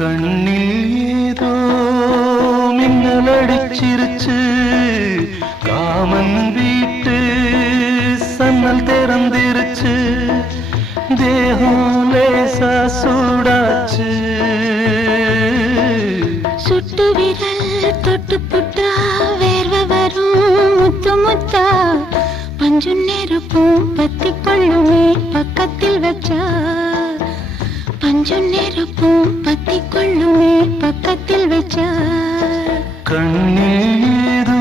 கண்ணில் ஏதோ மின்னல் அடிச்சிருச்சு, காமன் வீட்டு சன்னல் திறந்திருச்சு, தேகம் லேசா சூடாச்சு. சுட்டு விரல் தொட்டு புட்டா வேர்வை வரும் முத்து முத்தா, பஞ்சு நெருப்பும் பத்தி கொள்ளுமே பக்கத்தில் வச்சா, பஞ்சு நெருப்பும் பத்தி கொள்ளுமே பக்கத்தில் வச்சா. கண்ணில் ஏதோ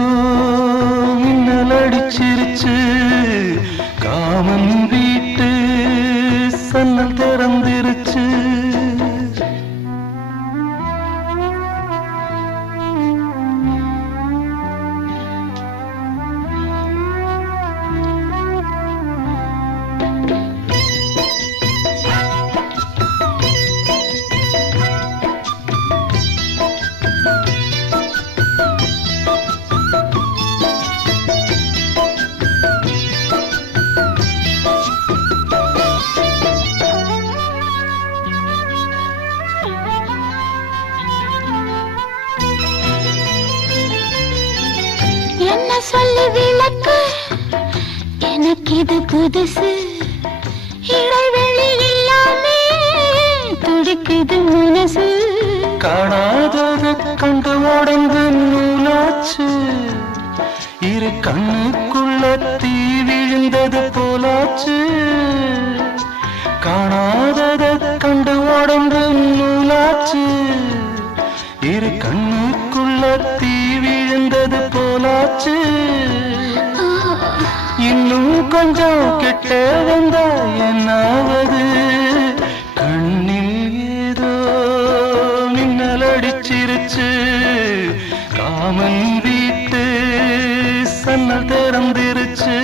மின்னல் அடிச்சிருச்சு, காமன் வீட்டு சன்னல் திறந்திருச்சு. என்ன சொல்லி விளக்கு, எனக்கு இது புதுசு, இடைவெளி இல்லாமே துடிக்குது மனசு. காணாதத கண்டு உடம்பு நூலாச்சு, இரு கண்ணுக்குள்ள தீ விழுந்தது போலாச்சு. காணாதத கண்டு உடம்பு நூலாச்சு, இரு கண்ணுக்குள்ள தீ விழுந்தது போலாச்சு. இன்னும் கொஞ்சம் கிட்ட வந்தா என்னாவது, கண்ணில் ஏதோ மின்னல் அடிச்சிருச்சு, காமன் வீட்டு சன்னல் திறந்திருச்சு.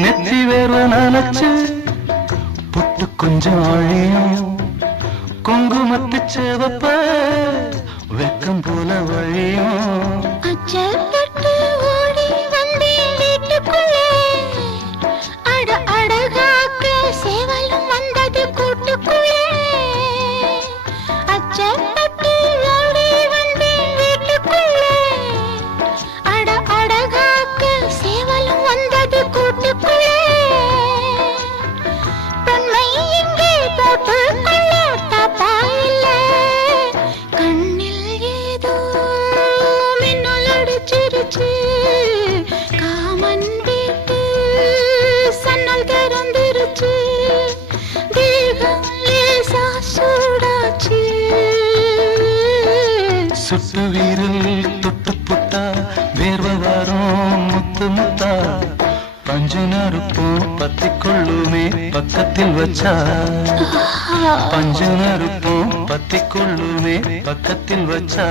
நெத்தி வேர்வ நனைச்சு புட்டு கொஞ்சம் அழியும், குங்குமத்து சேவப்ப வெக்கம் போல வழியும். அச்சப்பட்டு ஓடி வந்தேன் வீட்டுக்குள்ளே, அட அடகாக்க சேவலும் வந்தது கூட்டுக்குள்ளே. அச்சப்பட்டு ஓடி வந்தேன் வீட்டுக்குள்ளே, அட அடகாக்க சேவலும் வந்தது கூட்டுக்குள்ளே. பெண்மை இங்கே போட்டுக்கொள்ள தப்பா இல்லை, கண்ணில் ஏதோ மின்னல் அடிச்சிருச்சு, காமன் வீட்டு சன்னல் திறந்திருச்சு, தேகம் லேசா சூடாச்சு. சுட்டு வீரல் தொட்டு புட்டா வேர்வ வரும் முத்து முத்தா, பஞ்சு நறுப்பும் பத்தி கொள்ளுமே பக்கத்தில் வச்சா, பஞ்சு நறுப்பும் பத்தி கொள்ளுமே பக்கத்தில் வச்சா.